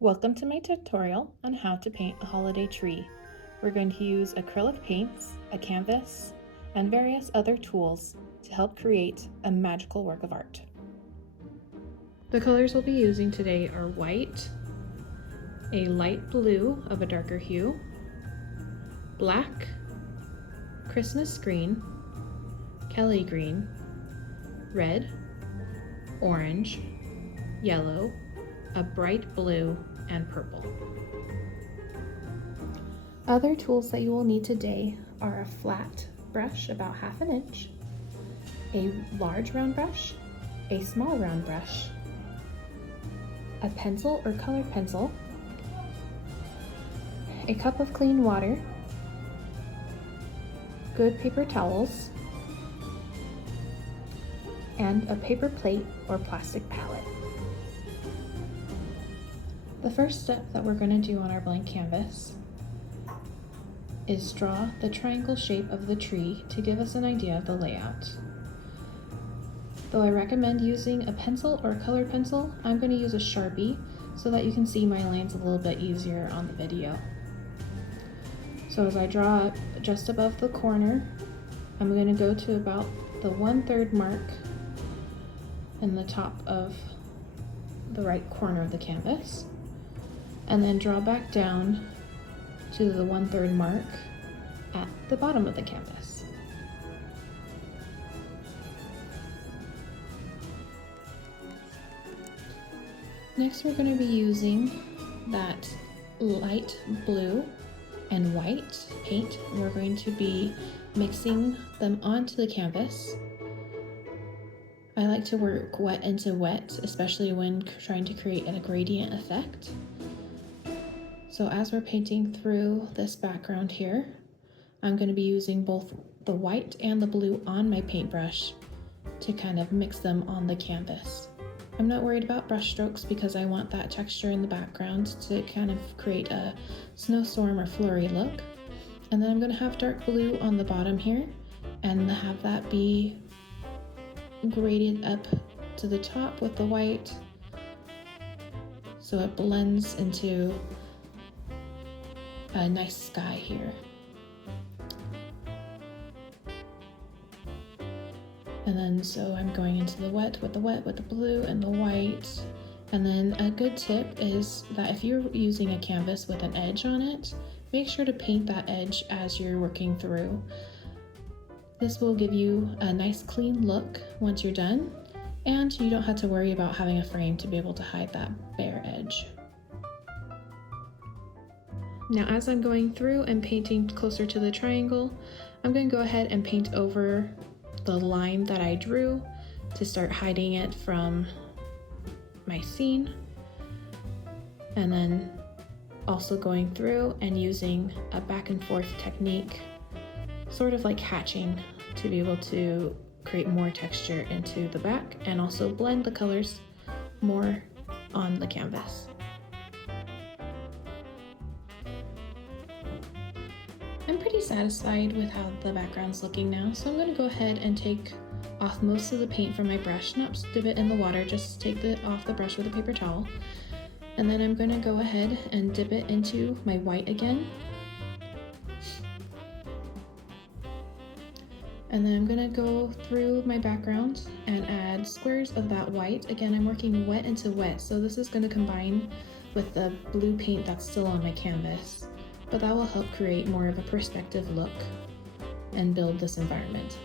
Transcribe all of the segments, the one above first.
Welcome to my tutorial on how to paint a holiday tree. We're going to use acrylic paints, a canvas, and various other tools to help create a magical work of art. The colors we'll be using today are white, a light blue of a darker hue, black, Christmas green, Kelly green, red, orange, yellow, a bright blue, and purple. Other tools that you will need today are a flat brush about 1/2 inch, a large round brush, a small round brush, a pencil or colored pencil, a cup of clean water, good paper towels, and a paper plate or plastic palette. The first step that we're going to do on our blank canvas is draw the triangle shape of the tree to give us an idea of the layout. Though I recommend using a pencil or a colored pencil, I'm going to use a Sharpie so that you can see my lines a little bit easier on the video. So as I draw up just above the corner, I'm going to go to about the 1/3 mark in the top of the right corner of the canvas, and then draw back down to the 1/3 mark at the bottom of the canvas. Next, we're going to be using that light blue and white paint. We're going to be mixing them onto the canvas. I like to work wet into wet, especially when trying to create a gradient effect. So as we're painting through this background here, I'm going to be using both the white and the blue on my paintbrush to kind of mix them on the canvas. I'm not worried about brush strokes because I want that texture in the background to kind of create a snowstorm or flurry look. And then I'm going to have dark blue on the bottom here and have that be graded up to the top with the white so it blends into a nice sky here. And then so I'm going into the wet with the blue and the white. And then a good tip is that if you're using a canvas with an edge on it, make sure to paint that edge as you're working through. This will give you a nice clean look once you're done, and you don't have to worry about having a frame to be able to hide that bare edge. Now as I'm going through and painting closer to the triangle, I'm going to go ahead and paint over the line that I drew to start hiding it from my scene. And then also going through and using a back and forth technique, sort of like hatching, to be able to create more texture into the back and also blend the colors more on the canvas. I'm pretty satisfied with how the background's looking now, so I'm going to go ahead and take off most of the paint from my brush, not dip it in the water, just take it off the brush with a paper towel. And then I'm going to go ahead and dip it into my white again. And then I'm going to go through my background and add squares of that white. Again, I'm working wet into wet, so this is going to combine with the blue paint that's still on my canvas. But that will help create more of a perspective look and build this environment.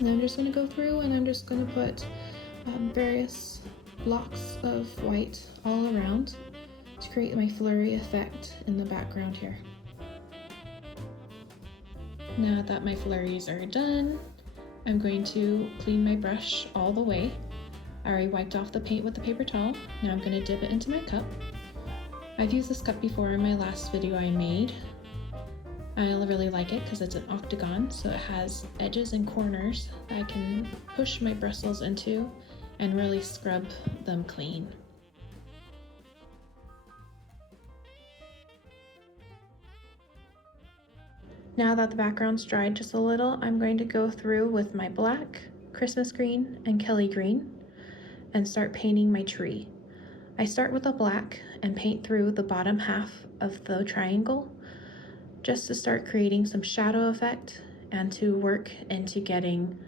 And I'm just going to go through and I'm just going to put various blocks of white all around to create my flurry effect in the background here. Now that my flurries are done, I'm going to clean my brush all the way. I already wiped off the paint with the paper towel. Now I'm going to dip it into my cup. I've used this cup before in my last video I made. I really like it because it's an octagon, so it has edges and corners that I can push my bristles into and really scrub them clean. Now that the background's dried just a little, I'm going to go through with my black, Christmas green, and Kelly green and start painting my tree. I start with a black and paint through the bottom half of the triangle just to start creating some shadow effect and to work into getting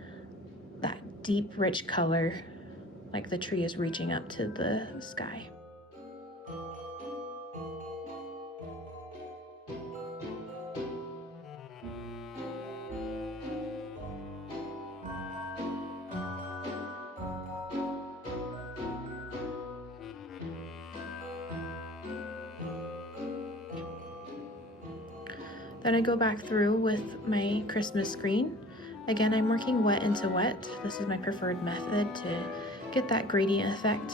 that deep, rich color like the tree is reaching up to the sky. Then I go back through with my Christmas green. Again, I'm working wet into wet. This is my preferred method to get that gradient effect.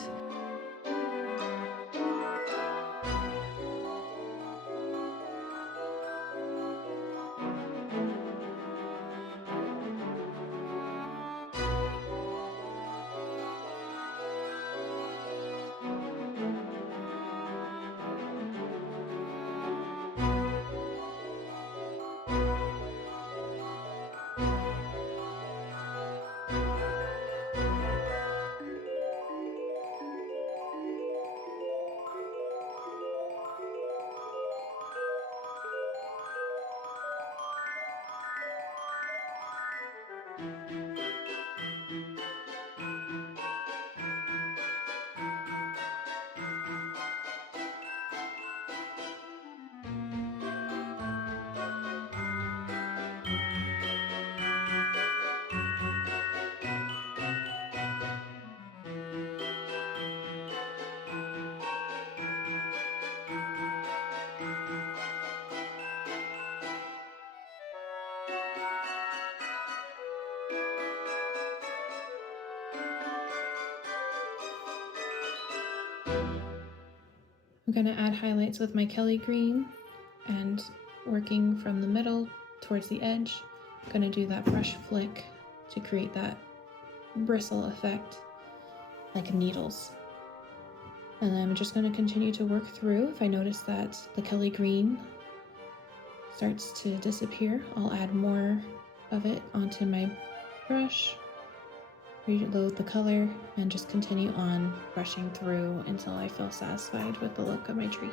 I'm going to add highlights with my Kelly green and working from the middle towards the edge. I'm going to do that brush flick to create that bristle effect like needles. And then I'm just going to continue to work through. If I notice that the Kelly green starts to disappear, I'll add more of it onto my brush, reload the color, and just continue on brushing through until I feel satisfied with the look of my tree.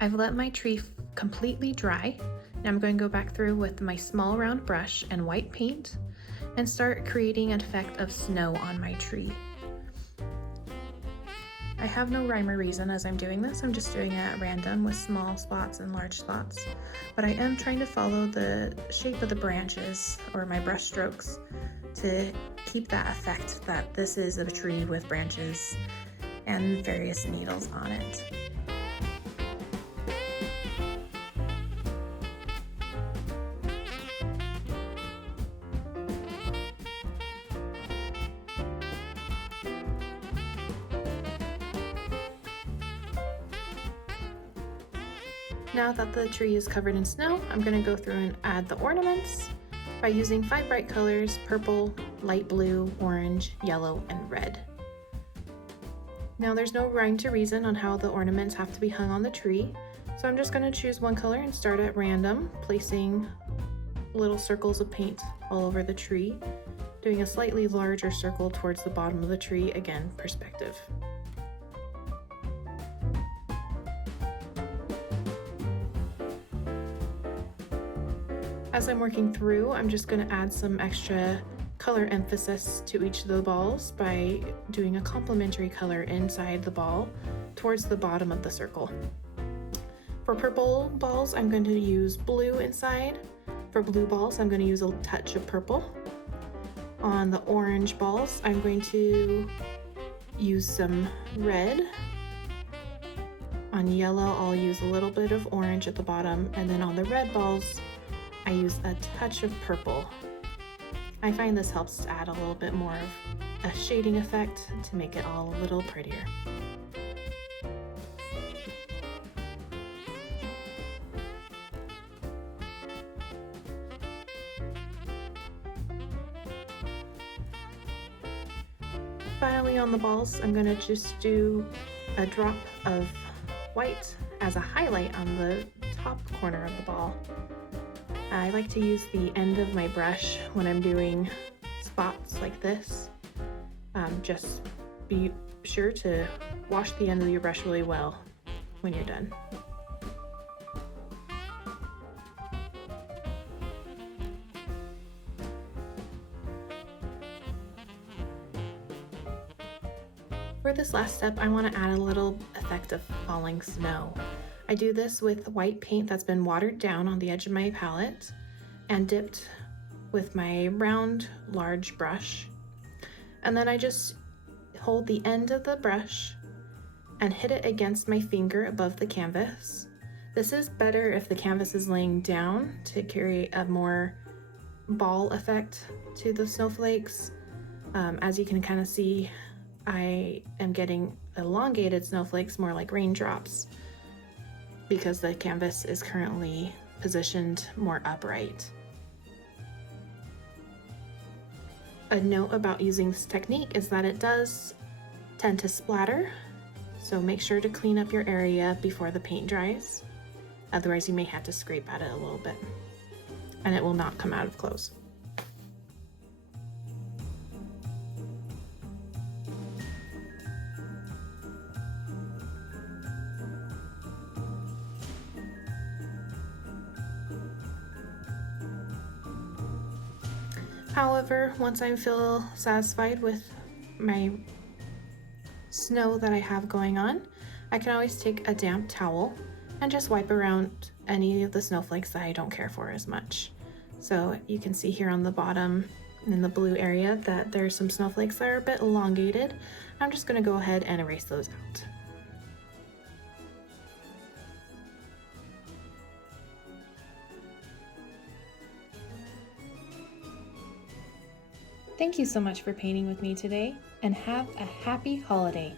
I've let my tree completely dry. Now I'm going to go back through with my small round brush and white paint and start creating an effect of snow on my tree. I have no rhyme or reason as I'm doing this. I'm just doing it at random with small spots and large spots. But I am trying to follow the shape of the branches or my brush strokes to keep that effect that this is a tree with branches and various needles on it. Now that the tree is covered in snow, I'm going to go through and add the ornaments by using 5 bright colors: purple, light blue, orange, yellow, and red. Now there's no rhyme to reason on how the ornaments have to be hung on the tree, so I'm just going to choose one color and start at random, placing little circles of paint all over the tree, doing a slightly larger circle towards the bottom of the tree, again, perspective. As As I'm working through, I'm just going to add some extra color emphasis to each of the balls by doing a complementary color inside the ball towards the bottom of the circle. For purple balls, I'm going to use blue inside. For blue balls, I'm going to use a touch of purple. On the orange balls, I'm going to use some red. On yellow, I'll use a little bit of orange at the bottom, and then on the red balls, I use a touch of purple. I find this helps to add a little bit more of a shading effect to make it all a little prettier. Finally, on the balls, I'm going to just do a drop of white as a highlight on the top corner of the ball. I like to use the end of my brush when I'm doing spots like this. Just be sure to wash the end of your brush really well when you're done. For this last step, I want to add a little effect of falling snow. I do this with white paint that's been watered down on the edge of my palette and dipped with my round, large brush. And then I just hold the end of the brush and hit it against my finger above the canvas. This is better if the canvas is laying down to create a more ball effect to the snowflakes. As you can kind of see, I am getting elongated snowflakes, more like raindrops, because the canvas is currently positioned more upright. A note about using this technique is that it does tend to splatter, so make sure to clean up your area before the paint dries. Otherwise you may have to scrape at it a little bit and it will not come out of close. However, once I feel satisfied with my snow that I have going on, I can always take a damp towel and just wipe around any of the snowflakes that I don't care for as much. So you can see here on the bottom in the blue area that there's some snowflakes that are a bit elongated. I'm just going to go ahead and erase those out. Thank you so much for painting with me today, and have a happy holiday.